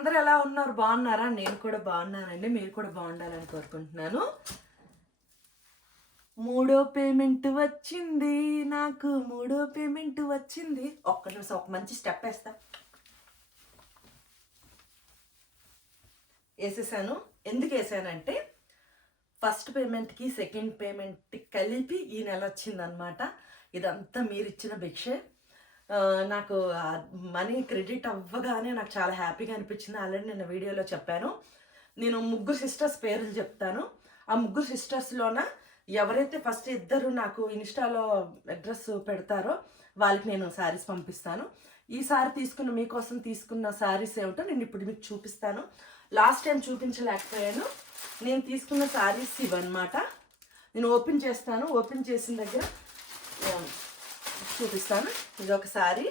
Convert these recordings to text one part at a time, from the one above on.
అందరూ ఎలా ఉన్నారు? బాగున్నారా? నేను కూడా బాగున్నానండి. మీరు కూడా బాగుండాలని కోరుకుంటున్నాను. మూడో పేమెంట్ వచ్చింది. నాకు మూడో పేమెంట్ వచ్చింది. ఒక్క నిమిషం ఒక మంచి స్టెప్ వేస్తా. వేసేసాను. ఎందుకు వేసానంటే ఫస్ట్ పేమెంట్కి సెకండ్ పేమెంట్కి కలిపి ఈ నెల వచ్చిందనమాట. ఇదంతా మీరు ఇచ్చిన భిక్షే. నాకు మనీ క్రెడిట్ అవ్వగానే నాకు చాలా హ్యాపీగా అనిపించింది. ఆల్రెడీ నేను వీడియోలో చెప్పాను. నేను ముగ్గురు సిస్టర్స్ పేర్లు చెప్తాను. ఆ ముగ్గురు సిస్టర్స్లోన ఎవరైతే ఫస్ట్ ఇద్దరు నాకు ఇన్స్టాలో అడ్రస్ పెడతారో వాళ్ళకి నేను శారీస్ పంపిస్తాను. ఈసారి తీసుకున్న మీకోసం తీసుకున్న శారీస్ ఏమిటో నేను ఇప్పుడు మీకు చూపిస్తాను. లాస్ట్ టైం చూపించలేకపోయాను. నేను తీసుకున్న శారీస్ ఇవన్నమాట. నేను ఓపెన్ చేస్తాను. ఓపెన్ చేసిన దగ్గర చూపిస్తాను. ఇది ఒక శారీ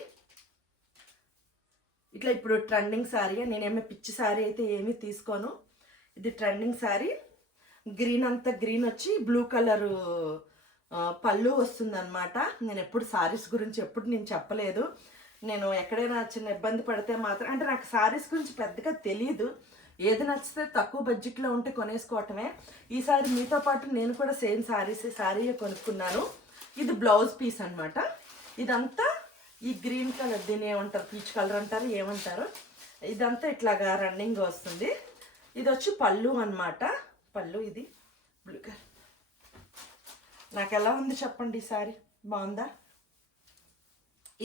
ఇట్లా ఇప్పుడు ట్రెండింగ్ శారీ నేనేమో పిచ్చి శారీ అయితే ఏమీ తీసుకోను. ఇది ట్రెండింగ్ శారీ గ్రీన్ అంతా గ్రీన్ వచ్చి బ్లూ కలరు పళ్ళు వస్తుందన్నమాట. నేను ఎప్పుడు శారీస్ గురించి ఎప్పుడు నేను చెప్పలేదు. నేను ఎక్కడైనా చిన్న ఇబ్బంది పడితే మాత్రం అంటే నాకు శారీస్ గురించి పెద్దగా తెలియదు ఏది నచ్చితే తక్కువ బడ్జెట్లో ఉంటే కొనేసుకోవటమే. ఈసారి మీతో పాటు నేను కూడా సేమ్ శారీస్ శారీ కొనుక్కున్నాను. ఇది బ్లౌజ్ పీస్ అన్నమాట. ఇదంతా ఈ గ్రీన్ కలర్ దీని ఏమంటారు? పీచ్ కలర్ అంటారు ఏమంటారు? ఇదంతా ఇట్లాగా రన్నింగ్ వస్తుంది. ఇది వచ్చి పళ్ళు అన్నమాట. పళ్ళు ఇది. బ్లూ కలర్ నాకు ఎలా ఉంది చెప్పండి సారీ బాగుందా?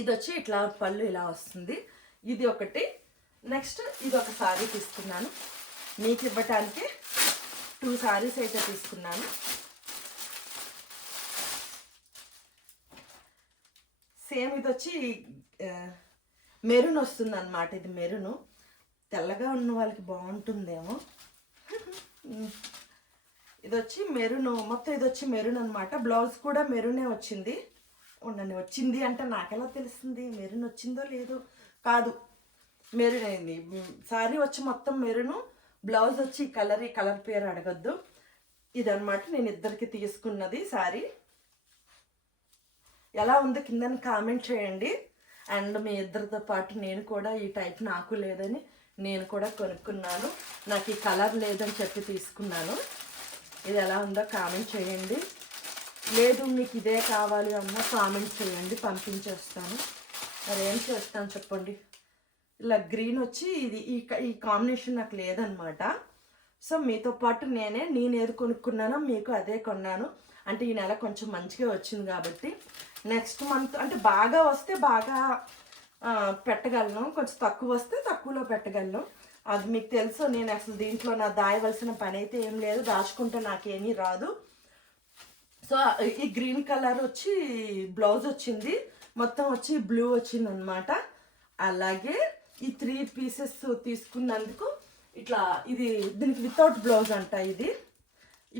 ఇది వచ్చి ఇట్లా పళ్ళు ఇలా వస్తుంది. ఇది ఒకటి. నెక్స్ట్ ఇది ఒక సారీ తీసుకున్నాను. మీకు ఇవ్వటానికి టూ సారీస్ అయితే తీసుకున్నాను. సేమ్ ఇది వచ్చి మెరూన్ వస్తుంది అనమాట ఇది మెరూను. తెల్లగా ఉన్న వాళ్ళకి బాగుంటుందేమో. ఇది వచ్చి మెరూన్ మొత్తం ఇది వచ్చి మెరూన్ అనమాట బ్లౌజ్ కూడా మెరూనే వచ్చింది. ఉండండి వచ్చింది అంటే నాకెలా తెలుస్తుంది? మెరూన్ వచ్చిందో లేదో? కాదు. మెరూన్ అయింది సారీ వచ్చి మొత్తం మెరూను. బ్లౌజ్ వచ్చి కలర్ ఈ కలర్ పేరు అడగద్దు. ఇదనమాట నేను ఇద్దరికి తీసుకున్నది సారీ. ఎలా ఉంది కిందని కామెంట్ చేయండి. అండ్ మీ ఇద్దరితో పాటు నేను కూడా ఈ టైప్ నాకు లేదని నేను కూడా కొనుక్కున్నాను. నాకు ఈ కలర్ లేదని చెప్పి తీసుకున్నాను. ఇది ఎలా ఉందో కామెంట్ చేయండి. లేదు మీకు ఇదే కావాలి అన్న కామెంట్ చేయండి. పంపించేస్తాను. మరి ఏం చేస్తాను చెప్పండి? ఇలా గ్రీన్ వచ్చి ఇది ఈ క- ఈ కాంబినేషన్ నాకు లేదనమాట సో మీతో పాటు నేనే నేను ఏది కొనుక్కున్నానో మీకు అదే కొన్నాను. అంటే ఈ నెల కొంచెం మంచిగా వచ్చింది కాబట్టి నెక్స్ట్ మంత్ అంటే బాగా వస్తే బాగా పెట్టగలను. కొంచెం తక్కువ వస్తే తక్కువలో పెట్టగలను. అది మీకు తెలుసు నేను అసలు దీంట్లో నా దాయవలసిన పని అయితే ఏం లేదు. దాచుకుంటే నాకేమీ రాదు. సో ఈ గ్రీన్ కలర్ వచ్చి బ్లౌజ్ వచ్చింది. మొత్తం వచ్చి బ్లూ వచ్చింది అనమాట అలాగే ఈ త్రీ పీసెస్ తీసుకున్నందుకు ఇట్లా ఇది దీనికి వితౌట్ బ్లౌజ్ అంట ఇది.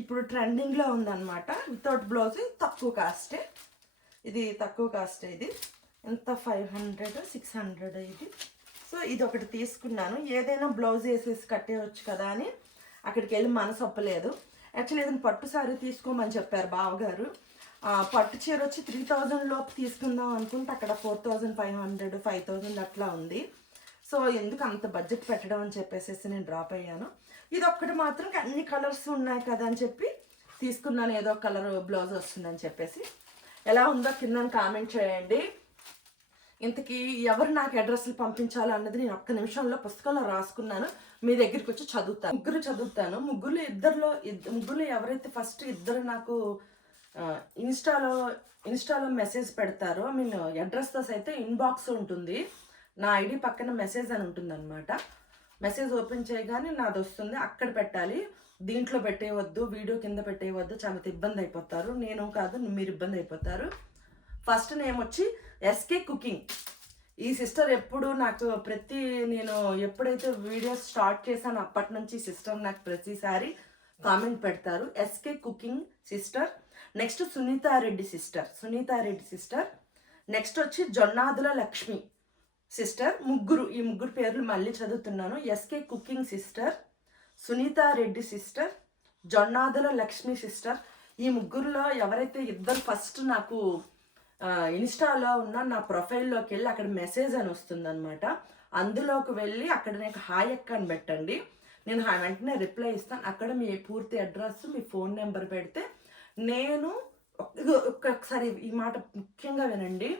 ఇప్పుడు ట్రెండింగ్లో ఉందన్నమాట. వితౌట్ బ్లౌజ్ తక్కువ కాస్టే ఇది తక్కువ కాస్ట్ ఇది. ఎంత? ఫైవ్ హండ్రెడ్ సిక్స్ హండ్రెడ్ ఇది. సో ఇది ఒకటి తీసుకున్నాను. ఏదైనా బ్లౌజ్ వేసేసి కట్టేయచ్చు కదా అని అక్కడికి వెళ్ళి మనసు ఒప్పలేదు. యాక్చువల్లీ ఏదైనా పట్టు సారీ తీసుకోమని చెప్పారు బావగారు. పట్టు చీర వచ్చి త్రీ థౌజండ్ లోపు తీసుకుందాం అనుకుంటే అక్కడ four thousand five hundred five thousand అట్లా ఉంది. సో ఎందుకు అంత బడ్జెట్ పెట్టడం అని చెప్పేసి నేను డ్రాప్ అయ్యాను. ఇది ఒక్కటి మాత్రం అన్ని కలర్స్ ఉన్నాయి కదా అని చెప్పి తీసుకున్నాను. ఏదో కలర్ బ్లౌజ్ వస్తుందని చెప్పేసి. ఎలా ఉందో కింద కామెంట్ చేయండి. ఇంతకీ ఎవరు నాకు అడ్రస్లు పంపించాలి అన్నది నేను ఒక్క నిమిషంలో పుస్తకంలో రాసుకున్నాను. మీ దగ్గరికి వచ్చి చదువుతాను. ముగ్గురు చదువుతాను. ముగ్గురు ఇద్దరిలో ముగ్గురు ఎవరైతే ఫస్ట్ ఇద్దరు నాకు ఇన్స్టాలో ఇన్స్టాలో మెసేజ్ పెడతారో మీన్ అడ్రస్తో అయితే ఇన్బాక్స్ ఉంటుంది. నా ఐడి పక్కన మెసేజ్ అని ఉంటుందన్నమాట. మెసేజ్ ఓపెన్ చేయగానే నాది వస్తుంది అక్కడ పెట్టాలి. దీంట్లో పెట్టేయవద్దు వీడియో కింద పెట్టేయవద్దు చాలా ఇబ్బంది అయిపోతారు. నేను కాదు మీరు ఇబ్బంది అయిపోతారు. ఫస్ట్ నేమ్ వచ్చి ఎస్కే కుకింగ్. ఈ సిస్టర్ ఎప్పుడు నాకు ప్రతి నేను ఎప్పుడైతే వీడియోస్ స్టార్ట్ చేశానో అప్పటి నుంచి సిస్టర్ నాకు ప్రతిసారి కామెంట్ పెడతారు. SK cooking sister. Next Sunitha Reddy sister. Sunitha Reddy sister. Next వచ్చి జొన్నాదుల లక్ష్మి. సిస్టర్ ముగ్గురు ఈ ముగ్గురు పేర్లు మళ్ళీ చదువుతున్నాను. SK cooking sister Sunitha Reddy sister Jonnadula Lakshmi sister. ఈ ముగ్గురులో ఎవరైతే ఇద్దరు ఫస్ట్ నాకు ఇన్స్టాలో ఉన్న నా ప్రొఫైల్లోకి వెళ్ళి అక్కడ మెసేజ్ అని వస్తుందన్నమాట. అందులోకి వెళ్ళి అక్కడ నాకు హాయ్ అక్క అని పెట్టండి. నేను హా- వెంటనే రిప్లై ఇస్తాను. అక్కడ మీ పూర్తి అడ్రస్ మీ ఫోన్ నెంబర్ పెడితే నేను ఒక్కసారి ఈ మాట ముఖ్యంగా వినండి.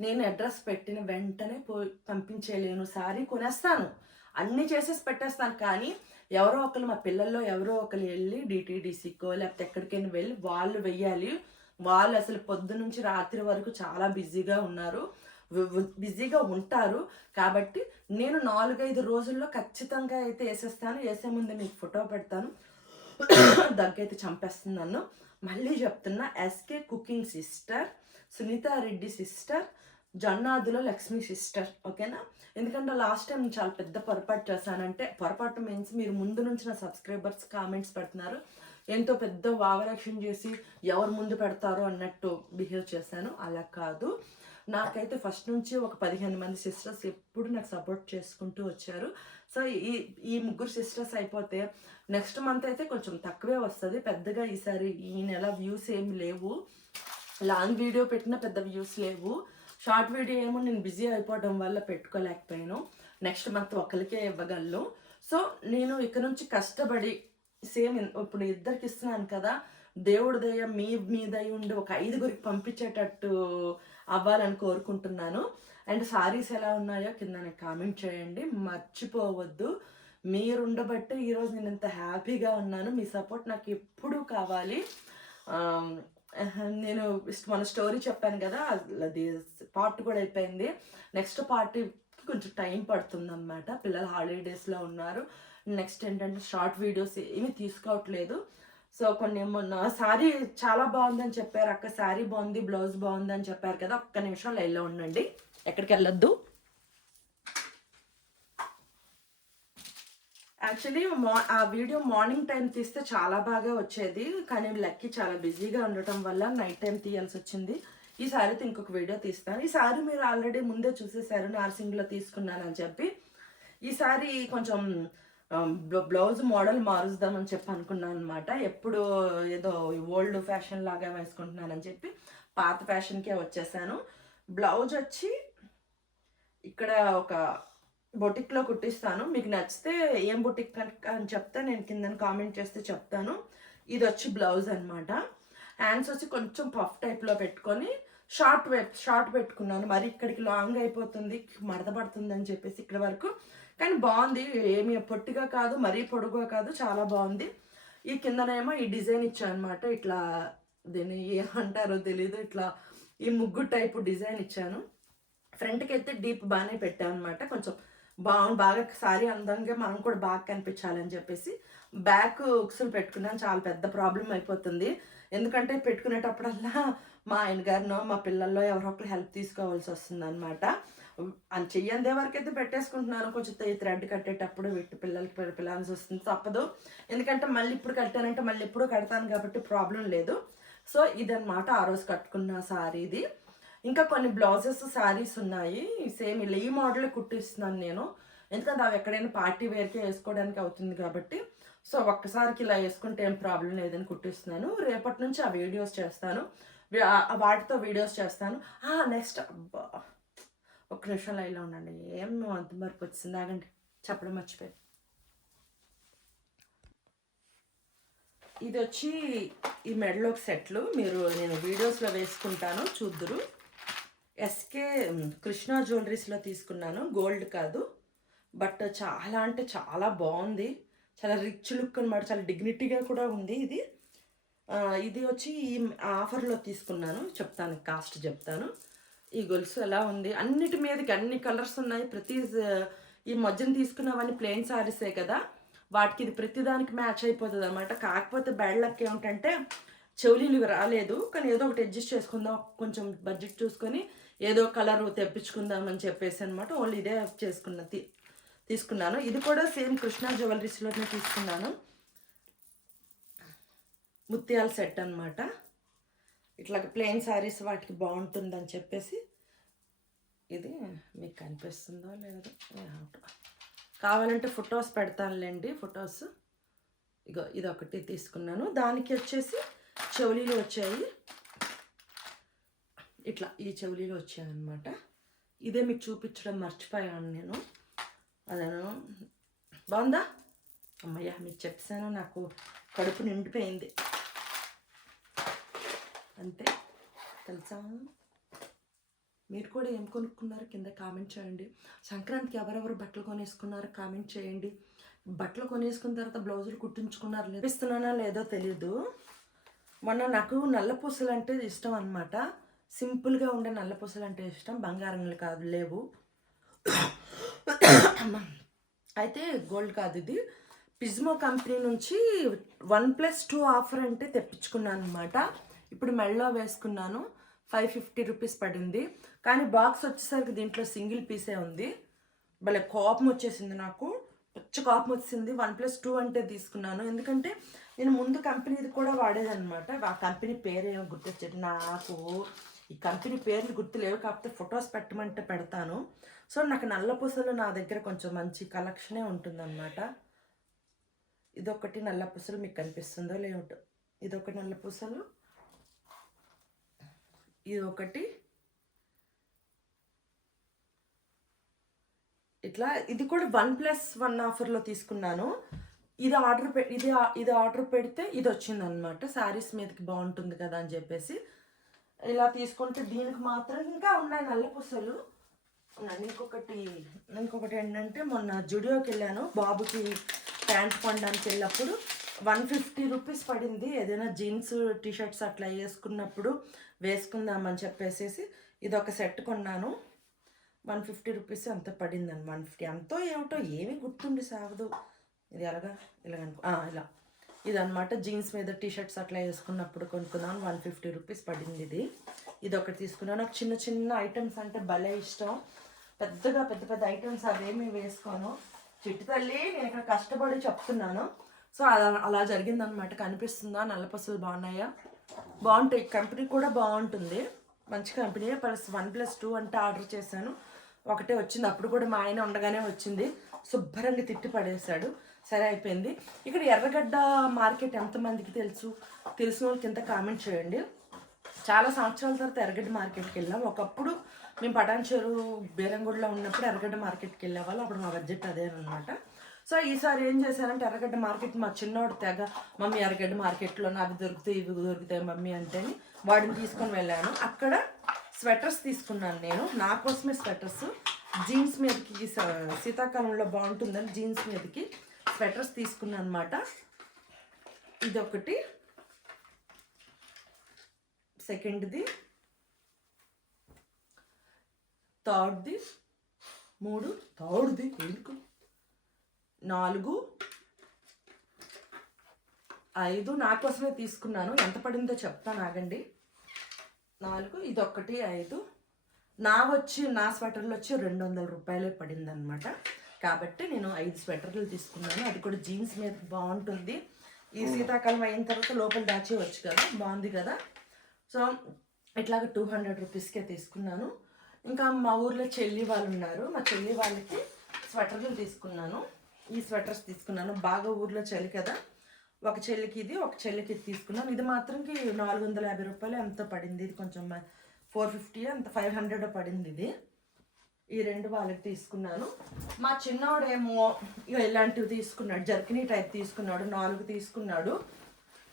నేను అడ్రస్ పెట్టిన వెంటనే పో పంపించేయలేను. సారీ కొనేస్తాను. అన్నీ చేసేసి పెట్టేస్తాను. కానీ ఎవరో ఒకరు మా పిల్లల్లో ఎవరో ఒకరు వెళ్ళి డిటీడీసీకో లేకపోతే ఎక్కడికైనా వెళ్ళి వాళ్ళు వెయ్యాలి. వాళ్ళు అసలు పొద్దు నుంచి రాత్రి వరకు చాలా బిజీగా ఉన్నారు. బిజీగా ఉంటారు. కాబట్టి నేను నాలుగైదు రోజుల్లో ఖచ్చితంగా అయితే వేసేస్తాను. వేసే ముందు మీకు ఫోటో పెడతాను. దగ్గైతే చంపేస్తుంది నన్ను. మళ్ళీ చెప్తున్నా SK cooking sister Sunitha Reddy sister Jonnadula Lakshmi sister ఓకేనా? ఎందుకంటే లాస్ట్ టైం చాలా పెద్ద పొరపాటు చేశానంటే పొరపాటు మీన్స్ మీరు ముందు నుంచి నా సబ్స్క్రైబర్స్ కామెంట్స్ పెడుతున్నారు. ఎంతో పెద్ద వావరాక్షన్ చేసి ఎవరు ముందు పెడతారో అన్నట్టు బిహేవ్ చేశాను. అలా కాదు. నాకైతే ఫస్ట్ నుంచి ఒక పదిహేను మంది సిస్టర్స్ ఎప్పుడు నాకు సపోర్ట్ చేసుకుంటూ వచ్చారు. సో ఈ ఈ ముగ్గురు సిస్టర్స్ అయిపోతే నెక్స్ట్ మంత్ అయితే కొంచెం తక్కువే వస్తుంది. పెద్దగా ఈసారి ఈ నెల వ్యూస్ ఏమి లేవు. లాంగ్ వీడియో పెట్టిన పెద్ద వ్యూస్ లేవు. షార్ట్ వీడియో ఏమో నేను బిజీ అయిపోవడం వల్ల పెట్టుకోలేకపోయాను. నెక్స్ట్ మంత్ ఒకరికే ఇవ్వగలను. సో నేను ఇక్కడ నుంచి కష్టపడి సేమ్ ఇప్పుడు ఇద్దరికి ఇస్తున్నాను కదా దేవుడి దయ మీ మీద ఉండి ఒక ఐదుగురికి పంపించేటట్టు అవ్వాలని కోరుకుంటున్నాను. అండ్ సారీస్ ఎలా ఉన్నాయో కింద నాకు కామెంట్ చేయండి. మర్చిపోవద్దు. మీరు ఉండబట్టే ఈరోజు నేను ఇంత హ్యాపీగా ఉన్నాను. మీ సపోర్ట్ నాకు ఎప్పుడూ కావాలి. నేను మన స్టోరీ చెప్పాను కదా అది పార్ట్ కూడా అయిపోయింది. నెక్స్ట్ పార్ట్ కొంచెం టైం పడుతుంది అనమాట పిల్లలు హాలిడేస్లో ఉన్నారు. నెక్స్ట్ ఏంటంటే షార్ట్ వీడియోస్ ఏమీ తీసుకోవట్లేదు. సో కొన్ని మొన్న శారీ చాలా బాగుందని చెప్పారు. అక్క సారీ బాగుంది బ్లౌజ్ బాగుంది అని చెప్పారు కదా ఒక్క నిమిషం లైన్లో ఉండండి. ఎక్కడికి వెళ్ళొద్దు. యాక్చువల్లీ మా ఆ వీడియో మార్నింగ్ టైం తీస్తే చాలా బాగా వచ్చేది. కానీ లక్కీ చాలా బిజీగా ఉండటం వల్ల నైట్ టైం తీయాల్సి వచ్చింది. ఈ సారీతో ఇంకొక వీడియో తీస్తాను. ఈ సారీ మీరు ఆల్రెడీ ముందే చూసేసారు నార్సింగ్లో తీసుకున్నానని చెప్పి. ఈ కొంచెం బ్లౌజ్ మోడల్ మారుద్దామని చెప్పి అనుకున్నాను అనమాట ఎప్పుడు ఏదో ఓల్డ్ ఫ్యాషన్ లాగా వేసుకుంటున్నానని చెప్పి పాత ఫ్యాషన్కే వచ్చేసాను. బ్లౌజ్ వచ్చి ఇక్కడ ఒక బొటిక్లో కుట్టిస్తాను. మీకు నచ్చితే ఏం బొటిక్ అని- అని చెప్తే నేను కింద కామెంట్ చేస్తే చెప్తాను. ఇది వచ్చి బ్లౌజ్ అనమాట హ్యాండ్స్ వచ్చి కొంచెం పఫ్ టైప్లో పెట్టుకొని షార్ట్ వె షార్ట్ పెట్టుకున్నాను. మరి ఇక్కడికి లాంగ్ అయిపోతుంది మడత పడుతుంది అని చెప్పేసి ఇక్కడ వరకు. కానీ బాగుంది. ఏమి పొట్టిగా కాదు మరీ పొడుగుగా కాదు చాలా బాగుంది. ఈ కిందనేమో ఈ డిజైన్ ఇచ్చాను అనమాట ఇట్లా దీన్ని ఏమంటారో తెలీదు. ఇట్లా ఈ ముగ్గు టైపు డిజైన్ ఇచ్చాను. ఫ్రంట్కి అయితే డీప్ బాగానే పెట్టాం అనమాట కొంచెం బాగుంది బాగా సారీ అందంగా మనం కూడా బాగా కనిపించాలని చెప్పేసి బ్యాక్ ఉక్సులు పెట్టుకున్నాను చాలా పెద్ద ప్రాబ్లం అయిపోతుంది. ఎందుకంటే పెట్టుకునేటప్పుడల్లా మా ఆయన గారినో మా పిల్లల్లో ఎవరో ఒకరు హెల్ప్ తీసుకోవాల్సి వస్తుంది అనమాట అని చెయ్యందే వరకు అయితే పెట్టేసుకుంటున్నాను. కొంచెం థ్రెడ్ కట్టేటప్పుడు పెట్టి పిల్లలకి పిల్లాల్సి వస్తుంది. తప్పదు. ఎందుకంటే మళ్ళీ ఇప్పుడు కట్టానంటే మళ్ళీ ఎప్పుడూ కడతాను కాబట్టి ప్రాబ్లం లేదు. సో ఇదనమాట ఆ రోజు కట్టుకున్న సారీ ఇది. ఇంకా కొన్ని బ్లౌజెస్ శారీస్ ఉన్నాయి. సేమ్ ఇలా ఈ మోడల్ కుట్టిస్తున్నాను నేను. ఎందుకంటే అవి ఎక్కడైనా పార్టీ వేర్కే వేసుకోవడానికి అవుతుంది కాబట్టి. సో ఒక్కసారికి ఇలా వేసుకుంటే ఏం ప్రాబ్లం లేదని కుట్టిస్తున్నాను. రేపటి నుంచి ఆ వీడియోస్ చేస్తాను. ఆ- వాటితో వీడియోస్ చేస్తాను. నెక్స్ట్ అబ్బా! ఒక్క నిమిషం లైన్లో ఉండండి. ఏం అంత మరపు వచ్చింది? ఆగండి. చెప్పడం మర్చిపోయి ఇది వచ్చి ఈ మెడలోకి సెట్లు. మీరు నేను వీడియోస్లో వేసుకుంటాను. చూద్దురు. ఎస్కే కృష్ణా జ్యువెలరీస్లో తీసుకున్నాను. గోల్డ్ కాదు. బట్ చాలా అంటే చాలా బాగుంది. చాలా రిచ్ లుక్ అనమాట చాలా డిగ్నిటీగా కూడా ఉంది ఇది. ఇది వచ్చి ఈ ఆఫర్లో తీసుకున్నాను. చెప్తాను కాస్ట్ చెప్తాను. ఈ గొలుసు ఎలా ఉంది? అన్నిటి మీదకి అన్ని కలర్స్ ఉన్నాయి. ప్రతి ఈ మధ్యన తీసుకున్నవన్నీ ప్లెయిన్ సారీసే కదా. వాటికి ఇది ప్రతిదానికి మ్యాచ్ అయిపోతుంది అనమాట కాకపోతే బ్యాడ్ లక్ ఏమిటంటే చెవులీలు రాలేదు. కానీ ఏదో ఒకటి అడ్జస్ట్ చేసుకుందాం. కొంచెం బడ్జెట్ చూసుకొని ఏదో కలర్ తెప్పించుకుందామని చెప్పేసి అనమాట ఓన్లీ ఇదే చేసుకున్న తీ- తీసుకున్నాను. ఇది కూడా సేమ్ కృష్ణా జ్యువెలరీస్లోనే తీసుకున్నాను. ముత్యాల సెట్ అనమాట ఇట్లా ప్లెయిన్ శారీస్ వాటికి బాగుంటుందని చెప్పేసి ఇది మీకు కనిపిస్తుందో లేదో కావాలంటే ఫొటోస్ పెడతానులేండి ఫొటోస్. ఇగో ఇది ఒకటి తీసుకున్నాను. దానికి వచ్చేసి చెవులీలు వచ్చాయి. ఇట్లా ఈ చెవులీలు వచ్చాయి అనమాట ఇదే మీకు చూపించడం మర్చిపోయాను నేను. అదను? బాగుందా? అమ్మయ్య మీకు చెప్పాను నాకు కడుపు నిండిపోయింది. అంతే. తెలుసా? మీరు కూడా ఏం కొనుక్కున్నారు కింద కామెంట్ చేయండి. సంక్రాంతికి ఎవరెవరు బట్టలు కొనేసుకున్నారో కామెంట్ చేయండి. బట్టలు కొనేసుకున్న తర్వాత బ్లౌజులు కుట్టించుకున్నారు లేదు ఇస్తున్నానా లేదో తెలీదు. మొన్న నాకు నల్ల పూసలు అంటే ఇష్టం అనమాట సింపుల్గా ఉండే నల్ల పూసలు అంటే ఇష్టం. బంగారంలు కాదు లేవు. అయితే గోల్డ్ కాదు ఇది. పిజ్మో కంపెనీ నుంచి వన్ ప్లస్ టూ ఆఫర్ అంటే తెప్పించుకున్నాను అనమాట ఇప్పుడు మెడలో వేసుకున్నాను. ఫైవ్ ఫిఫ్టీ రూపీస్ పడింది. కానీ బాక్స్ వచ్చేసరికి దీంట్లో సింగిల్ పీసే ఉంది. భలే కోపం వచ్చేసింది నాకు. వచ్చి కోపం వచ్చింది వన్ ప్లస్ టూ అంటే తీసుకున్నాను. ఎందుకంటే నేను ముందు కంపెనీది కూడా వాడేదనమాట ఆ కంపెనీ పేరు ఏమో గుర్తొచ్చేది. నాకు ఈ కంపెనీ పేర్లు గుర్తులేవు కాకపోతే ఫొటోస్ పెట్టమంటే పెడతాను. సో నాకు నల్ల పుసలు నా దగ్గర కొంచెం మంచి కలెక్షనే ఉంటుందన్నమాట. ఇదొకటి నల్ల పుసలు మీకు కనిపిస్తుందో లేవుట్ ఇదొకటి నల్ల పుసలు. ఇది ఒకటి ఇట్లా ఇది కూడా వన్ ప్లస్ వన్ ఆఫర్లో తీసుకున్నాను. ఇది ఆర్డర్ పె ఇది ఇది ఆర్డర్ పెడితే ఇది వచ్చిందనమాట శారీస్ మీదకి బాగుంటుంది కదా అని చెప్పేసి. ఇలా తీసుకుంటే దీనికి మాత్రం ఇంకా ఉన్నాయి నల్ల పుసలు. ఉన్నాయి. ఇంకొకటి ఇంకొకటి ఏంటంటే మొన్న జుడియోకి వెళ్ళాను. బాబుకి ప్యాంట్ కొనడానికి వెళ్ళినప్పుడు వన్ ఫిఫ్టీ రూపీస్ పడింది. ఏదైనా జీన్స్ టీషర్ట్స్ అట్లా వేసుకున్నప్పుడు వేసుకుందామని చెప్పేసి ఇది ఒక సెట్ కొన్నాను. వన్ ఫిఫ్టీ రూపీస్ అంత పడిందండి వన్ ఫిఫ్టీ. ఎంతో ఏమిటో ఏమీ గుర్తుండి సాగదు. ఇది ఎలాగా? ఇలాగ అనుకో ఇలా. ఇదనమాట జీన్స్ మీద టీ షర్ట్స్ అట్లా వేసుకున్నప్పుడు కొనుక్కున్నాను. వన్ ఫిఫ్టీ రూపీస్ పడింది ఇది. ఇది ఒకటి తీసుకున్నాను. నాకు చిన్న చిన్న ఐటమ్స్ అంటే భలే ఇష్టం. పెద్దగా పెద్ద పెద్ద ఐటమ్స్ అవేమీ వేసుకోను. చిట్టు తల్లి నేను ఇక్కడ కష్టపడి చెప్తున్నాను. సో అలా అలా జరిగిందనమాట కనిపిస్తుందా? నల్లపసలు బాగున్నాయా? బాగుంటాయి. కంపెనీ కూడా బాగుంటుంది. మంచి company. Plus one plus two అంటే ఆర్డర్ చేశాను. ఒకటే వచ్చింది. అప్పుడు కూడా మా ఆయన ఉండగానే వచ్చింది. శుభ్రంగా తిట్టి పడేశాడు. సరే అయిపోయింది. ఇక్కడ ఎర్రగడ్డ మార్కెట్ ఎంతమందికి తెలుసు? తెలిసిన వాళ్ళకి కింద కామెంట్ చేయండి. చాలా సంవత్సరాల తర్వాత ఎర్రగడ్డ మార్కెట్కి వెళ్ళాం. ఒకప్పుడు మేము పటాన్ బీరంగూడలో బేరంగూడలో ఉన్నప్పుడు ఎర్రగడ్డ మార్కెట్కి వెళ్ళేవాళ్ళం. అప్పుడు మా బడ్జెట్ అదే అనమాట సో ఈసారి ఏం చేశారంటే ఎర్రగడ్డ మార్కెట్ మా చిన్నోడు తెగ మమ్మీ ఎర్రగడ్డ మార్కెట్లో అవి దొరుకుతాయి ఇవి దొరుకుతాయి మమ్మీ అంటేని వాడిని తీసుకొని వెళ్ళాను. అక్కడ స్వెటర్స్ తీసుకున్నాను నేను. నా కోసమే స్వెటర్స్. జీన్స్ మీదకి స- శీతాకాలంలో బాగుంటుందని జీన్స్ మీదకి స్వెటర్స్ తీసుకున్నాను అనమాట ఇదొకటి. సెకండ్ది. థర్డ్ది. మూడు. థర్డ్ది. ఎందుకు? నాలుగు. ఐదు. నా కోసమే తీసుకున్నాను. ఎంత పడిందో చెప్తాను ఆగండి నాలుగు. ఇదొక్కటి. ఐదు. నా వచ్చి నా స్వెటర్లు వచ్చి రెండు వందల రూపాయలే పడింది అనమాట కాబట్టి నేను ఐదు స్వెటర్లు తీసుకున్నాను. అది కూడా జీన్స్ మీద బాగుంటుంది. ఈ శీతాకాలం అయిన తర్వాత లోపల దాచేవచ్చు కదా బాగుంది కదా. సో ఇట్లాగ టూ హండ్రెడ్ రూపీస్కే తీసుకున్నాను. ఇంకా మా ఊర్లో చెల్లి వాళ్ళు ఉన్నారు. మా చెల్లి వాళ్ళకి స్వెటర్లు తీసుకున్నాను. ఈ స్వెటర్స్ తీసుకున్నాను. బాగా ఊర్లో చలి కదా. ఒక చెల్లికి ఇది ఒక చెల్లికి ఇది తీసుకున్నాను. ఇది మాత్రంకి నాలుగు వందల యాభై రూపాయలు ఎంత పడింది. ఇది కొంచెం ఫోర్ ఫిఫ్టీ అంత ఫైవ్ హండ్రెడ్ పడింది ఇది. ఈ రెండు వాళ్ళకి తీసుకున్నాను. మా చిన్నవాడేమో ఇక ఇలాంటివి తీసుకున్నాడు జర్కినీ టైప్ తీసుకున్నాడు నాలుగు తీసుకున్నాడు.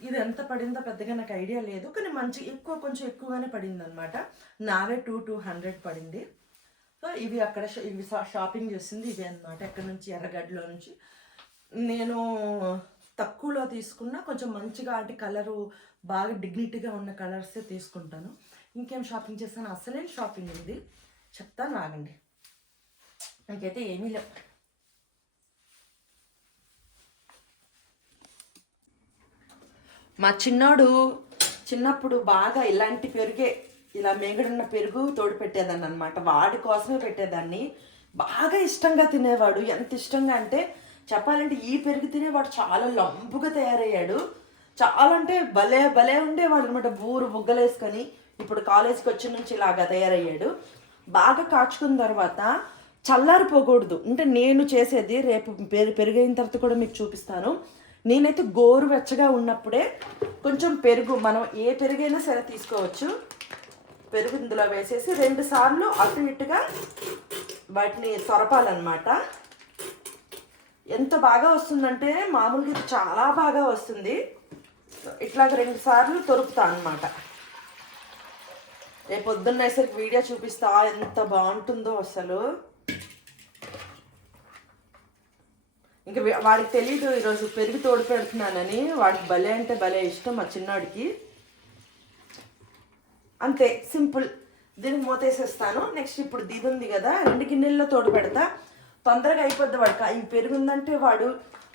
ఇది ఎంత పడిందో పెద్దగా నాకు ఐడియా లేదు కానీ మంచి ఎక్కువ కొంచెం ఎక్కువగానే పడింది అనమాట నావే టూ టూ హండ్రెడ్ పడింది. సో ఇవి అక్కడ షా- ఇవి షాపింగ్ చేసింది ఇవి అనమాట ఎక్కడి నుంచి ఎర్రగడ్డలో నుంచి. నేను తక్కువలో తీసుకున్నా కొంచెం మంచిగా అంటే కలరు బాగా డిగ్నిటీగా ఉన్న కలర్సే తీసుకుంటాను. ఇంకేం షాపింగ్ చేస్తాను అసలేం షాపింగ్ ఉంది. చెప్తాను ఆగండి. నాకైతే ఏమీ లేవు మా చిన్నోడు చిన్నప్పుడు బాగా ఇలాంటి పెరుగే ఇలా మేగడున్న పెరుగు తోడు పెట్టేదాన్ని అనమాట వాడి కోసమే పెట్టేదాన్ని. బాగా ఇష్టంగా తినేవాడు. ఎంత ఇష్టంగా అంటే చెప్పాలంటే ఈ పెరుగు తినేవాడు చాలా లంపుగా తయారయ్యాడు. చాలా అంటే భలే భలే ఉండేవాడు అనమాట బూరు బుగ్గలేసుకొని ఇప్పుడు కాలేజీకి వచ్చిన నుంచి ఇలాగా తయారయ్యాడు. బాగా కాచుకున్న తర్వాత చల్లారిపోకూడదు. అంటే నేను చేసేది రేపు పెరు పెరుగైన తర్వాత కూడా మీకు చూపిస్తాను. నేనైతే గోరువెచ్చగా ఉన్నప్పుడే కొంచెం పెరుగు మనం ఏ పెరుగైనా సరే తీసుకోవచ్చు. పెరుగు ఇందులో వేసేసి రెండు సార్లు అటు ఇటుగా వాటిని తొరపాలన్నమాట. ఎంత బాగా వస్తుందంటే మామూలుగా ఇది చాలా బాగా వస్తుంది. ఇట్లాగ రెండు సార్లు తొరుపుతా అనమాట రేపు పొద్దున్నేసరికి వీడియో చూపిస్తా ఎంత బాగుంటుందో అసలు. ఇంకా వాడికి తెలీదు ఈరోజు పెరుగు తోడు పెడుతున్నానని. వాడికి భలే అంటే భలే ఇష్టం మా చిన్నాడికి. అంతే సింపుల్. దీనికి మూతేసేస్తాను. నెక్స్ట్ ఇప్పుడు ఇది ఉంది కదా రెండు గిన్నెల్లో తోడు పెడతా. తొందరగా అయిపోద్ది వాడికి. ఈ పెరుగు ఉందంటే వాడు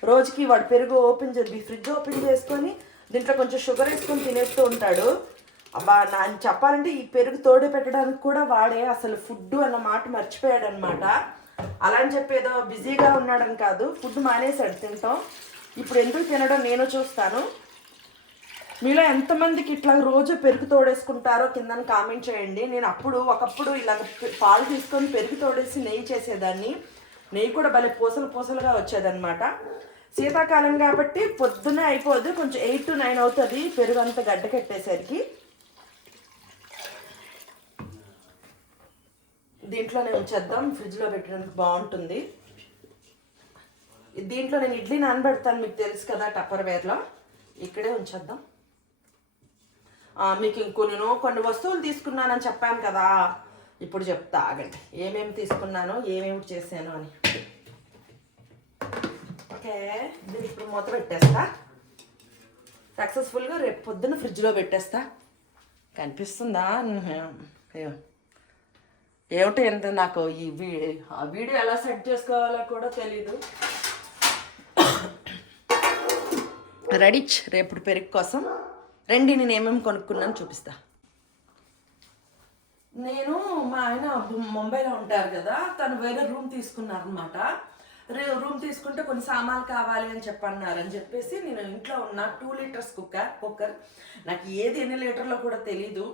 రోజుకి వాడు పెరుగు ఓపెన్ చేసి ఫ్రిడ్జ్ ఓపెన్ చేసుకొని దీంట్లో కొంచెం షుగర్ వేసుకొని తినేస్తూ ఉంటాడు. అబ్బా నా చెప్పాలంటే ఈ పెరుగు తోడు పెట్టడానికి కూడా వాడే అసలు ఫుడ్ అన్న మాట మర్చిపోయాడు అనమాట అలా అని చెప్పి ఏదో బిజీగా ఉన్నాడని కాదు ఫుడ్ మానేసాడు తింటాం. ఇప్పుడు ఎందుకు తినడం నేను చూస్తాను. మీలో ఎంతమందికి ఇట్లా రోజు పెరుగు తోడేసుకుంటారో కింద కామెంట్ చేయండి. నేను అప్పుడు ఒకప్పుడు ఇలా పాలు తీసుకొని పెరుగు తోడేసి నెయ్యి చేసేదాన్ని. నెయ్యి కూడా భలే పూసలు పూసలుగా వచ్చేదన్నమాట. శీతాకాలం కాబట్టి పొద్దున్నే అయిపోదు కొంచెం ఎయిట్ టు నైన్ అవుతుంది పెరుగు అంతా గడ్డ కట్టేసరికి. దీంట్లోనే ఉంచేద్దాం. ఫ్రిడ్జ్లో పెట్టడానికి బాగుంటుంది. దీంట్లో నేను ఇడ్లీ నానబెడతాను మీకు తెలుసు కదా టప్పర్ వేర్లో. ఇక్కడే ఉంచేద్దాం. మీకు ఇంకో కొన్ని వస్తువులు తీసుకున్నానని చెప్పాను కదా. ఇప్పుడు చెప్తా ఆగండి. ఏమేమి తీసుకున్నాను ఏమేమి చేశాను అని. ఓకే దీన్ని ఇప్పుడు మూత పెట్టేస్తా. సక్సెస్ఫుల్గా రేపు పొద్దున్న ఫ్రిడ్జ్లో పెట్టేస్తా. కనిపిస్తుందా? అయ్యో. ఏమిటి ఎంత నాకు ఈ ఆ వీడియో ఎలా సెట్ చేసుకోవాలో కూడా తెలీదు. రెడీచ్ రేపు పెరుగు కోసం. రండి నేను ఏమేమి కొనుక్కున్నాను చూపిస్తా. నేను మా ఆయన ముంబైలో ఉంటారు కదా తను వేరే రూమ్ తీసుకున్నారనమాట. రూమ్ తీసుకుంటే కొన్ని సామాన్లు కావాలి అని చెప్పన్నారు అని చెప్పేసి నేను ఇంట్లో ఉన్న టూ లీటర్స్ కుక్కర్ కుక్కర్ నాకు ఏది ఎన్ని లీటర్లో కూడా తెలీదు.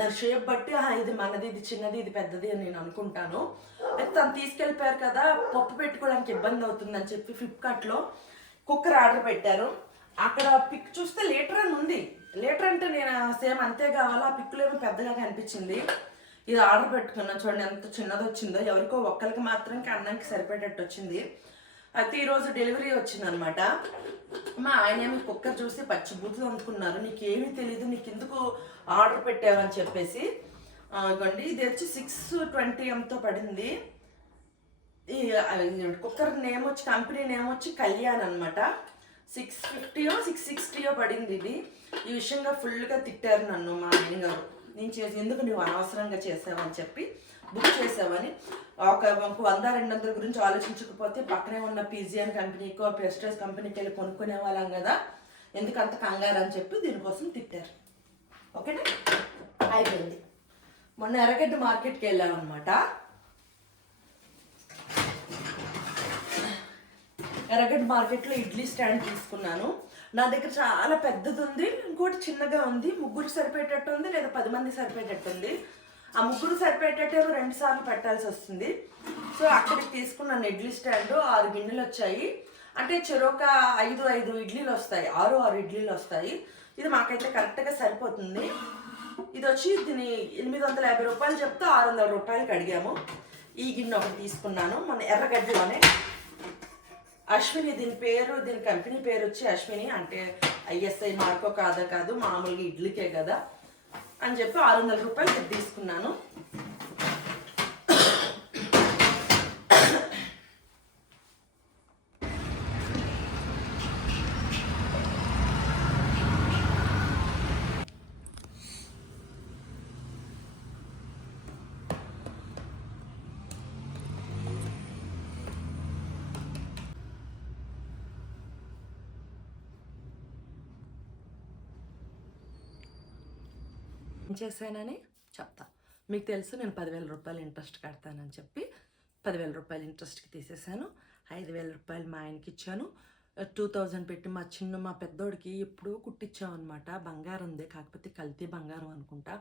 దాని షేప్ బట్టి ఇది మనది ఇది చిన్నది ఇది పెద్దది అని నేను అనుకుంటాను. అయితే తను తీసుకెళ్ళిపోయారు కదా పప్పు పెట్టుకోవడానికి ఇబ్బంది అవుతుందని చెప్పి ఫ్లిప్కార్ట్లో కుక్కర్ ఆర్డర్ పెట్టారు. అక్కడ పిక్ చూస్తే లీటర్ అని ఉంది. లీటర్ అంటే నేను సేమ్ అంతే కావాలా? ఆ పిక్లో ఏమో పెద్దగా కనిపించింది. ఇది ఆర్డర్ పెట్టుకున్నాను చూడండి ఎంత చిన్నది వచ్చిందో. ఎవరికో ఒక్కరికి మాత్రం అన్నానికి సరిపడేటట్టు వచ్చింది. అయితే ఈరోజు డెలివరీ వచ్చింది అనమాట మా ఆయన ఏమి కుక్కర్ చూసి పచ్చి బూతులు అనుకున్నారు. నీకేమీ తెలియదు నీకు ఎందుకు ఆర్డర్ పెట్టావని చెప్పేసి. ఇవ్వండి ఇది వచ్చి సిక్స్ ట్వంటీ ఎంతో పడింది. ఈ కుక్కర్ నేమ్ వచ్చి కంపెనీ నేమ్ వచ్చి కళ్యాణ్ అనమాట. సిక్స్ ఫిఫ్టీయో సిక్స్ సిక్స్టీయో పడింది ఇది. ఈ విషయంగా ఫుల్గా తిట్టారు నన్ను మా ఆయన గారు. నేను చేసి ఎందుకు నువ్వు అనవసరంగా చేసావని చెప్పి బుక్ చేసావని. ఒక ఒక వంద రెండు వందల గురించి ఆలోచించకపోతే పక్కనే ఉన్న పీజియన్ కంపెనీకో పెస్టర్స్ కంపెనీకి వెళ్ళి కొనుక్కునే వాళ్ళం కదా. ఎందుకు అంత కంగారు అని చెప్పి దీనికోసం తిట్టారు. ఓకేనా? అయిపోయింది. మొన్న ఎర్రగడ్డ మార్కెట్కి వెళ్ళామన్నమాట. ఎర్రగడ్డ మార్కెట్లో ఇడ్లీ స్టాండ్ తీసుకున్నాను. నా దగ్గర చాలా పెద్దది ఉంది ఇంకోటి చిన్నగా ఉంది. ముగ్గురు సరిపోయేటట్టు ఉంది లేదా పది మంది సరిపోయేటట్టు ఉంది ఆ ముగ్గురు సరిపోయేటట్టు రెండు సార్లు పెట్టాల్సి వస్తుంది సో అక్కడికి తీసుకున్నాను ఇడ్లీ స్టాండ్ ఆరు గిన్నెలు వచ్చాయి అంటే చెరొక ఐదు ఐదు ఇడ్లీలు వస్తాయి ఆరు ఆరు ఇడ్లీలు వస్తాయి ఇది మాకైతే కరెక్ట్గా సరిపోతుంది. ఇది వచ్చి దీని ఎనిమిది వందల యాభై రూపాయలు చెప్తే ఆరు వందల రూపాయలకి అడిగాము ఈ గిన్నె ఒకటి తీసుకున్నాను. మన ఎర్రగడ్డలోనే. అశ్విని దీని పేరు దీని కంపెనీ పేరు వచ్చి అశ్విని. అంటే ఐఎస్ఐ మార్కో కాదా కాదు మామూలుగా ఇడ్లీకే కదా అని చెప్పి ఆరు వందల రూపాయలు తీసుకున్నాను. ఏం చేశానని చెప్తా. మీకు తెలుసు నేను పదివేల రూపాయలు ఇంట్రెస్ట్ కడతానని చెప్పి పదివేల రూపాయలు ఇంట్రెస్ట్కి తీసేశాను. ఐదు వేల రూపాయలు మా ఆయనకి ఇచ్చాను. టూ థౌజండ్ పెట్టి మా చిన్న మా పెద్దోడికి ఎప్పుడూ కుట్టించామన్నమాట బంగారందే కాకపోతే కల్తీ బంగారం అనుకుంటా.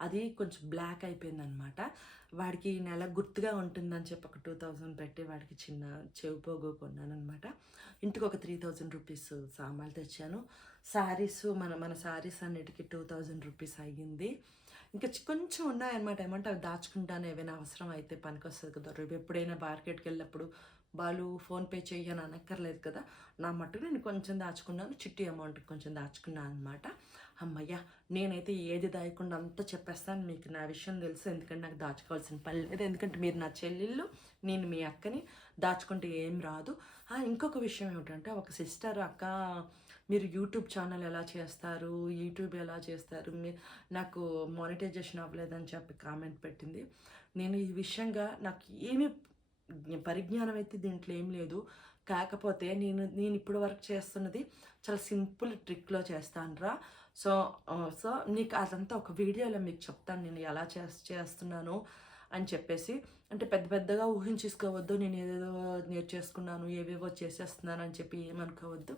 అది కొంచెం బ్లాక్ అయిపోయిందనమాట వాడికి ఈ నెల గుర్తుగా ఉంటుందని చెప్పి ఒక టూ థౌజండ్ పెట్టి వాడికి చిన్న చెవి పోగు కొన్నానమాట ఇంటికి ఒక త్రీ థౌజండ్ రూపీస్ సామాన్లు తెచ్చాను. శారీస్ మన మన శారీస్ అన్నిటికీ టూ థౌజండ్ రూపీస్ అయ్యింది. ఇంకా కొంచెం ఉన్నాయన్నమాట. ఏమంటే అవి దాచుకుంటాను ఏమైనా అవసరం అయితే పనికి వస్తుంది కదా. రేపు ఎప్పుడైనా మార్కెట్కి వెళ్ళినప్పుడు బాలు ఫోన్పే చెయ్యని అనక్కర్లేదు కదా. నా మట్టుకు నేను కొంచెం దాచుకున్నాను. చిట్టి అమౌంట్ కొంచెం దాచుకున్నాను అనమాట అమ్మయ్య నేనైతే ఏది దాయకుండా అంతా చెప్పేస్తాను. మీకు నా విషయం తెలుసు. ఎందుకంటే నాకు దాచుకోవాల్సిన పని లేదు. ఎందుకంటే మీరు నా చెల్లెళ్ళు నేను మీ అక్కని. దాచుకుంటే ఏం రాదు. ఆ, ఇంకొక విషయం ఏమిటంటే ఒక సిస్టర్ అక్క మీరు యూట్యూబ్ ఛానల్ ఎలా చేస్తారు? యూట్యూబ్ ఎలా చేస్తారు? మీ నాకు మానిటైజేషన్ అవ్వలేదని చెప్పి కామెంట్ పెట్టింది. నేను ఈ విషయంగా నాకు ఏమీ పరిజ్ఞానం అయితే దీంట్లో ఏం లేదు. కాకపోతే నేను నేను ఇప్పుడు వరకు చేస్తున్నది చాలా సింపుల్ ట్రిక్లో చేస్తానురా. సో సో నీకు అదంతా ఒక వీడియోలో మీకు చెప్తాను నేను ఎలా చేస్ చేస్తున్నాను అని చెప్పేసి. అంటే పెద్ద పెద్దగా ఊహించేసుకోవద్దు నేను ఏదేదో నేర్చేసుకున్నాను ఏవేవో చేసేస్తున్నాను అని చెప్పి ఏమనుకోవద్దు.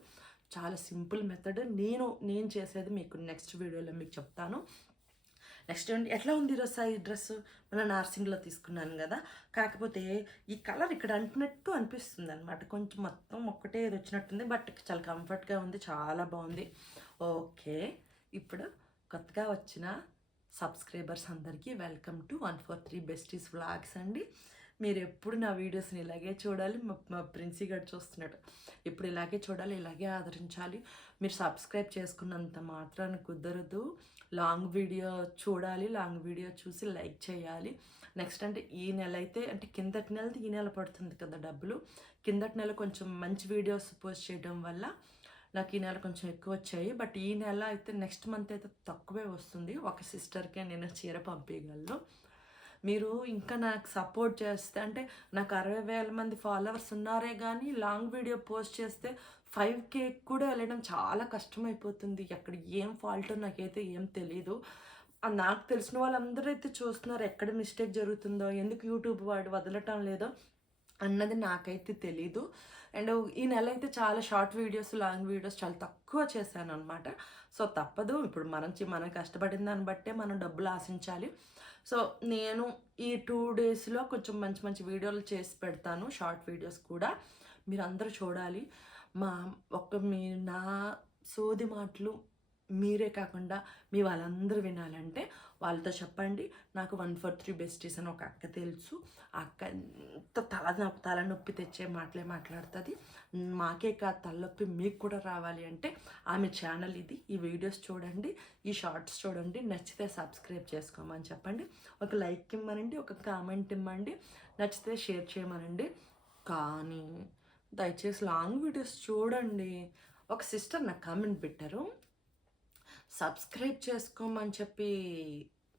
చాలా సింపుల్ మెథడ్. నేను నేను చేసేది మీకు నెక్స్ట్ వీడియోలో మీకు చెప్తాను. నెక్స్ట్ ఏంటి? ఎట్లా ఉంది రసా ఈ డ్రెస్ మన నార్సింగ్లో తీసుకున్నాను కదా. కాకపోతే ఈ కలర్ ఇక్కడ అంటున్నట్టు అనిపిస్తుంది అనమాట కొంచెం మొత్తం ఒక్కటే ఇది వచ్చినట్టుంది. బట్ చాలా కంఫర్ట్గా ఉంది. చాలా బాగుంది. ఓకే. ఇప్పుడు కొత్తగా వచ్చిన సబ్స్క్రైబర్స్ అందరికీ welcome to one four three besties vlogs అండి. మీరు ఎప్పుడు నా వీడియోస్ని ఇలాగే చూడాలి మా మా ప్రిన్సీ గారు చూస్తున్నాడు. ఇప్పుడు ఇలాగే చూడాలి ఇలాగే ఆదరించాలి. మీరు సబ్స్క్రైబ్ చేసుకున్నంత మాత్రాన్ని కుదరదు. లాంగ్ వీడియో చూడాలి లాంగ్ వీడియో చూసి లైక్ చేయాలి. నెక్స్ట్ అంటే ఈ నెల అయితే అంటే కిందటి నెలది ఈ నెల పడుతుంది కదా డబ్బులు. కిందటి నెల కొంచెం మంచి వీడియోస్ పోస్ట్ చేయడం వల్ల నాకు ఈ నెల కొంచెం ఎక్కువ వచ్చాయి. బట్ ఈ నెల అయితే నెక్స్ట్ మంత్ అయితే తక్కువే వస్తుంది. ఒక సిస్టర్కే నేను చీర పంపించగలను మీరు ఇంకా నాకు సపోర్ట్ చేస్తే అంటే నాకు అరవై వేల మంది ఫాలోవర్స్ ఉన్నారే కానీ లాంగ్ వీడియో పోస్ట్ చేస్తే ఫైవ్ కే కూడా వెళ్ళడం చాలా కష్టమైపోతుంది. ఎక్కడ ఏం ఫాల్ట్ నాకైతే ఏం తెలీదు. నాకు తెలిసిన వాళ్ళందరూ అయితే చూస్తున్నారు ఎక్కడ మిస్టేక్ జరుగుతుందో ఎందుకు యూట్యూబ్ వాడు వదలటం లేదో అన్నది నాకైతే తెలీదు. అండ్ ఈ నెల అయితే చాలా షార్ట్ వీడియోస్ లాంగ్ వీడియోస్ చాలా తక్కువ చేశాను అనమాట సో తప్పదు ఇప్పుడు మనం మనం కష్టపడిన దాన్ని బట్టే మనం డబ్బులు ఆశించాలి. సో నేను ఈ టూ డేస్లో కొంచెం మంచి మంచి వీడియోలు చేసి పెడతాను షార్ట్ వీడియోస్ కూడా. మీరు అందరూ చూడాలి. మా ఒక మీ నా సోది మాటలు మీరే కాకుండా మీ వాళ్ళందరూ వినాలంటే వాళ్ళతో చెప్పండి. నాకు వన్ ఫోర్ త్రీ బెస్టీస్ అని ఒక అక్క తెలుసు. ఆ అక్క ఎంత తల తలనొప్పి తెచ్చే మాటలే మాట్లాడుతుంది. మాకే కాదు తలనొప్పి మీకు కూడా రావాలి అంటే ఆమె ఛానల్ ఇది. ఈ వీడియోస్ చూడండి ఈ షార్ట్స్ చూడండి నచ్చితే సబ్స్క్రైబ్ చేసుకోమని చెప్పండి. ఒక లైక్ ఇమ్మనండి ఒక కామెంట్ ఇమ్మండి. నచ్చితే షేర్ చేయమనండి. కానీ దయచేసి లాంగ్ వీడియోస్ చూడండి. ఒక సిస్టర్ నాకు కామెంట్ పెట్టారు. సబ్స్క్రైబ్ చేసుకోమని చెప్పి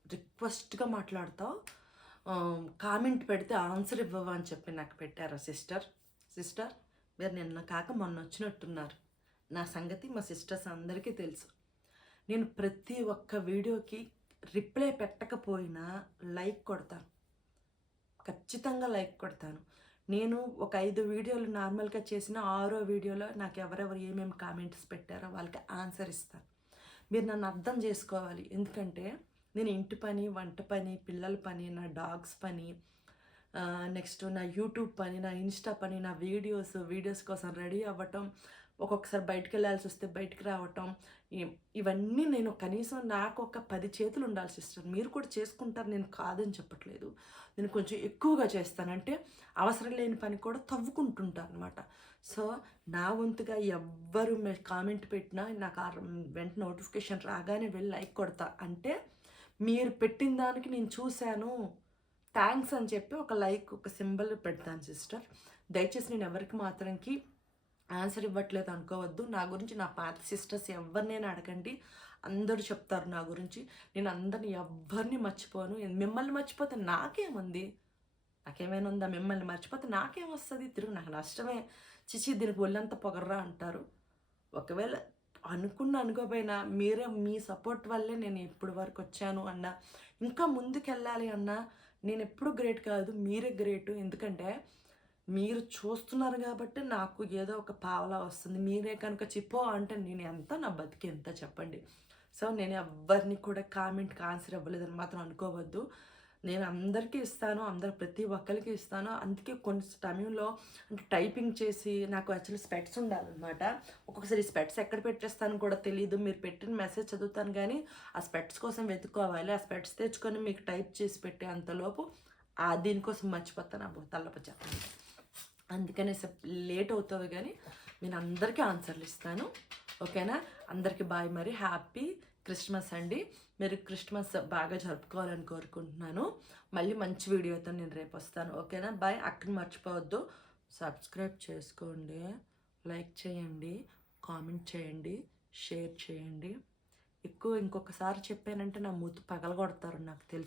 రిక్వెస్ట్గా మాట్లాడతావు కామెంట్ పెడితే ఆన్సర్ ఇవ్వవా అని చెప్పి నాకు పెట్టారు సిస్టర్? సిస్టర్ మీరు నిన్న కాక మొన్న వచ్చినట్టున్నారు. నా సంగతి మా సిస్టర్స్ అందరికీ తెలుసు. నేను ప్రతి ఒక్క వీడియోకి రిప్లై పెట్టకపోయినా లైక్ కొడతాను. ఖచ్చితంగా లైక్ కొడతాను. నేను ఒక ఐదు వీడియోలు నార్మల్గా చేసిన ఆరో వీడియోలో నాకు ఎవరెవరు ఏమేమి కామెంట్స్ పెట్టారో వాళ్ళకి ఆన్సర్ ఇస్తాను. మీరు నన్ను అర్థం చేసుకోవాలి. ఎందుకంటే నేను ఇంటి పని వంట పని పిల్లల పని నా డాగ్స్ పని నెక్స్ట్ నా యూట్యూబ్ పని నా ఇన్స్టా పని నా వీడియోస్ వీడియోస్ కోసం రెడీ అవ్వటం ఒక్కొక్కసారి బయటికి వెళ్ళాల్సి వస్తే బయటికి రావటం ఇవన్నీ నేను కనీసం నాకు ఒక పది చేతులు ఉండాలి సిస్టర్ మీరు కూడా చేసుకుంటారు నేను కాదని చెప్పట్లేదు. నేను కొంచెం ఎక్కువగా చేస్తానంటే అవసరం లేని పని కూడా తవ్వుకుంటుంటాను అనమాట సో నా వంతుగా ఎవ్వరు కామెంట్ పెట్టినా నాకు ఆ వెంట నోటిఫికేషన్ రాగానే వెళ్ళి లైక్ కొడతా. అంటే మీరు పెట్టిన దానికి నేను చూశాను. థ్యాంక్స్ అని చెప్పి ఒక లైక్ ఒక సింబల్ పెడతాను సిస్టర్. దయచేసి నేను ఎవరికి మాత్రంకి ఆన్సర్ ఇవ్వట్లేదు అనుకోవద్దు. నా గురించి నా పాత సిస్టర్స్ ఎవరినైనా అడగండి. అందరూ చెప్తారు నా గురించి. నేను అందరిని ఎవరిని మర్చిపోను. మిమ్మల్ని మర్చిపోతే నాకేముంది? నాకేమైనా ఉందా? మిమ్మల్ని మర్చిపోతే నాకేం వస్తుంది? తిరుగు నాకు నష్టమే. చిచి దీనికి ఒళ్ళంత పొగర్రా అంటారు. ఒకవేళ అనుకున్న అనుకోపోయినా మీరే మీ సపోర్ట్ వల్లే నేను ఇప్పటి వరకు వచ్చాను అన్న ఇంకా ముందుకెళ్ళాలి అన్న నేను ఎప్పుడు గ్రేట్ కాదు మీరే గ్రేట్. ఎందుకంటే మీరు చూస్తున్నారు కాబట్టి నాకు ఏదో ఒక పావలా వస్తుంది. మీరే కనుక చెప్పో అంటే నేను ఎంత నా బతికి ఎంత చెప్పండి. సో నేను ఎవరిని కూడా కామెంట్కి ఆన్సర్ ఇవ్వలేదని మాత్రం అనుకోవద్దు. నేను అందరికీ ఇస్తాను అందరు ప్రతి ఒక్కరికి ఇస్తాను. అందుకే కొన్ని టైంలో అంటే టైపింగ్ చేసి నాకు యాక్చువల్లీ స్పెట్స్ ఉండాలన్నమాట. ఒక్కొక్కసారి స్పెట్స్ ఎక్కడ పెట్టేస్తాను కూడా తెలియదు మీరు పెట్టిన మెసేజ్ చదువుతాను కానీ ఆ స్పెట్స్ కోసం వెతుక్కోవాలి. ఆ స్పెట్స్ తెచ్చుకొని మీకు టైప్ చేసి పెట్టే అంతలోపు ఆ దీనికోసం మర్చిపోతాను. అబ్బో తల్లప చెప్పండి అందుకనే లేట్ అవుతుంది కానీ నేను అందరికీ ఆన్సర్లు ఇస్తాను. ఓకేనా? అందరికీ బాయ్ మరి. హ్యాపీ క్రిస్మస్ అండి. మీరు క్రిస్మస్ బాగా జరుపుకోవాలని కోరుకుంటున్నాను. మళ్ళీ మంచి వీడియోతో నేను రేపు వస్తాను. ఓకేనా? బాయ్ అక్కని మర్చిపోవద్దు. సబ్స్క్రైబ్ చేసుకోండి. లైక్ చేయండి. కామెంట్ చేయండి. షేర్ చేయండి. ఎక్కువ ఇంకొకసారి చెప్పానంటే నా మూతి పగలగొడతారు నాకు తెలుసు